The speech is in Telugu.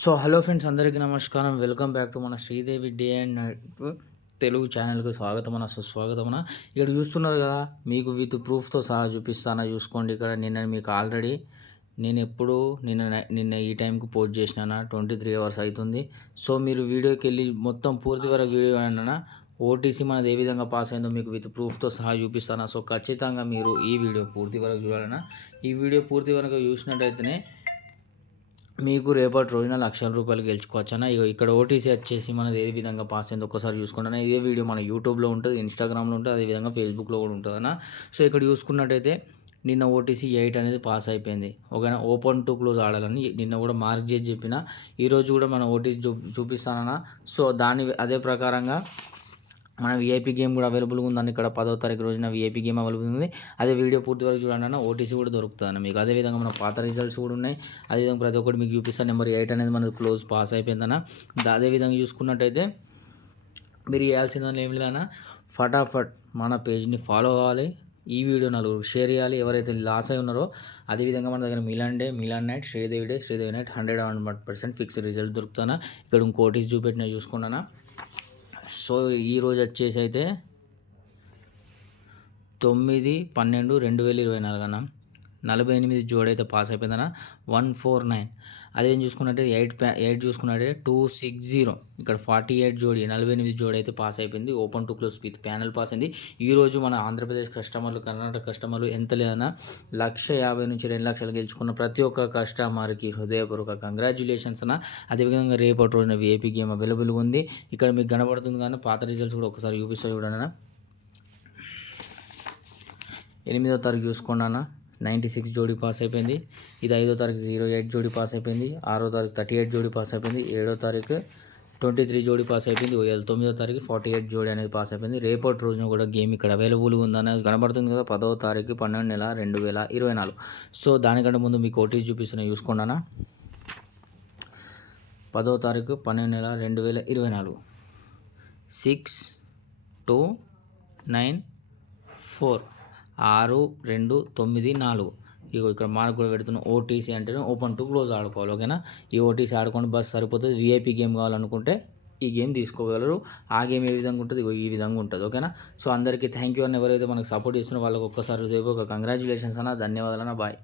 సో హలో ఫ్రెండ్స్, అందరికీ నమస్కారం. వెల్కమ్ బ్యాక్ టు మన Sridevi day and night Telugu ఛానల్కి స్వాగతం సుస్వాగతం ఇక్కడ చూస్తున్నారు కదా, మీకు విత్ ప్రూఫ్తో సహా చూపిస్తానా. చూసుకోండి. ఇక్కడ మీకు ఆల్రెడీ నేను ఎప్పుడు నిన్న ఈ టైంకి పోస్ట్ చేసినా 23 అవర్స్ అవుతుంది. సో మీరు వీడియోకి వెళ్ళి మొత్తం పూర్తి వరకు వీడియో అన్నా ఓటీసీ మనది ఏ విధంగా పాస్ అయిందో మీకు విత్ ప్రూఫ్తో సహా చూపిస్తాను. సో ఖచ్చితంగా మీరు ఈ వీడియో పూర్తి వరకు చూడాలన్నా. ఈ వీడియో పూర్తి వరకు చూసినట్టయితేనే మీకు రేపటి రోజున ₹1,00,000 గెలుచుకోవచ్చన్నా. ఇక్కడ ఓటీసీ వచ్చేసి మనది ఏ విధంగా పాస్ అయింది ఒక్కసారి చూసుకుంటాను. ఇదే వీడియో మన యూట్యూబ్లో ఉంటుంది, ఇన్స్టాగ్రామ్లో ఉంటుంది, అదేవిధంగా ఫేస్బుక్లో కూడా ఉంటుందన్న. సో ఇక్కడ చూసుకున్నట్టయితే నిన్న ఓటీసీ 8 అనేది పాస్ అయిపోయింది. ఓకేనా. ఓపెన్ టు క్లోజ్ ఆడాలని నిన్న కూడా మార్క్ చేసి చెప్పిన. ఈరోజు కూడా మన ఓటీసీ చూపిస్తానన్నా. సో అదే ప్రకారంగా మన వీఐపీ గేమ్ కూడా అవైలబుల్గా ఉందని. ఇక్కడ 10వ తారీఖు రోజున వీఐపీ గేమ్ అవైలబుల్ ఉంది. అదే వీడియో పూర్తి వరకు చూడండి అన్న. ఓటీసీ కూడా దొరుకుతుంది మీకు. అదేవిధంగా మన పాత రిజల్ట్స్ కూడా ఉన్నాయి. అదేవిధంగా ప్రతి ఒక్కటి మీకు చూపిస్తాను. నెంబర్ 8 అనేది మనకు క్లోజ్ పాస్ అయిపోయిందన్న. అదేవిధంగా చూసుకున్నట్టయితే మీరు చేయాల్సిందని ఏం లేదన్నా, ఫటాఫట్ మన పేజ్ని ఫాలో కావాలి. ఈ వీడియో నలుగురు షేర్ చేయాలి, ఎవరైతే లాస్ అయి ఉన్నారో. అదేవిధంగా మన దగ్గర Milan night, Sridevi night 101% fixed result దొరుకుతానా. ఇక్కడ ఇంకోటీసీ చూపెట్టిన చూసుకున్నానా. సో ఈరోజు వచ్చేసి అయితే 9/12/2024 అన్న 48 జోడి అయితే పాస్ అయిపోయిందన్న. 149. అదేం చూసుకున్నట్టే 8 చూసుకున్నట్టే 260. ఇక్కడ 48 జోడి 48 జోడి అయితే పాస్ అయిపోయింది. Open to close with panel pass అయింది. ఈరోజు మన ఆంధ్రప్రదేశ్ కస్టమర్లు, కర్ణాటక కస్టమర్లు ఎంత లేదన్నా 1,50,000 నుంచి 2,00,000 గెలుచుకున్న ప్రతి ఒక్క కస్టమర్కి హృదయపూర్వక కంగ్రాచ్యులేషన్స్ అన్న. అదేవిధంగా రేపటి రోజున వీఐపీ గేమ్ అవైలబుల్గా ఉంది. ఇక్కడ మీకు కనబడుతుంది కానీ పాత రిజల్ట్స్ కూడా ఒకసారి చూపిస్తా చూడండి అన్న. 8వ తారీఖు చూసుకోండి అన్న, 96 జోడీ పాస్ అయిపోయింది. ఇది 5వ తారీఖు 08 జోడీ పాస్ అయిపోయింది. 6వ తారీఖు 38 జోడీ పాస్ అయిపోయింది. 7వ తారీఖు 23 జోడీ పాస్ అయిపోయింది. 9వ తారీఖు 48 జోడీ అనేది పాస్ అయిపోయింది. రేపటి రోజున కూడా గేమ్ ఇక్కడ అవైలబుల్గా ఉందనేది కనబడుతుంది కదా. 10వ తారీఖు 12/2024. సో దానికంటే ముందు మీకు ఓటీసీ చూపిస్తున్నా చూసుకోండి అన్న. 10వ తారీఖు 12/2024 6294 6294. ఇగో ఇక్కడ మార్క్ కూడా పెడుతున్నాం. ఓటీసీ అంటే ఓపెన్ టు క్లోజ్ ఆడుకోవాలి. ఓకేనా. ఈ ఓటీసీ ఆడుకోండి బస్ సరిపోతుంది. వీఐపీ గేమ్ కావాలనుకుంటే ఈ గేమ్ తీసుకోగలరు. ఆ గేమ్ ఏ విధంగా ఉంటుంది, ఈ విధంగా ఉంటుంది. ఓకేనా. సో అందరికీ థ్యాంక్ యూ అన్న. ఎవరైతే మనకు సపోర్ట్ చేస్తున్నారో వాళ్ళకి ఒక్కసారి ఒక కంగ్రాచులేషన్స్ అన్న, ధన్యవాదాలు అన్న. బాయ్.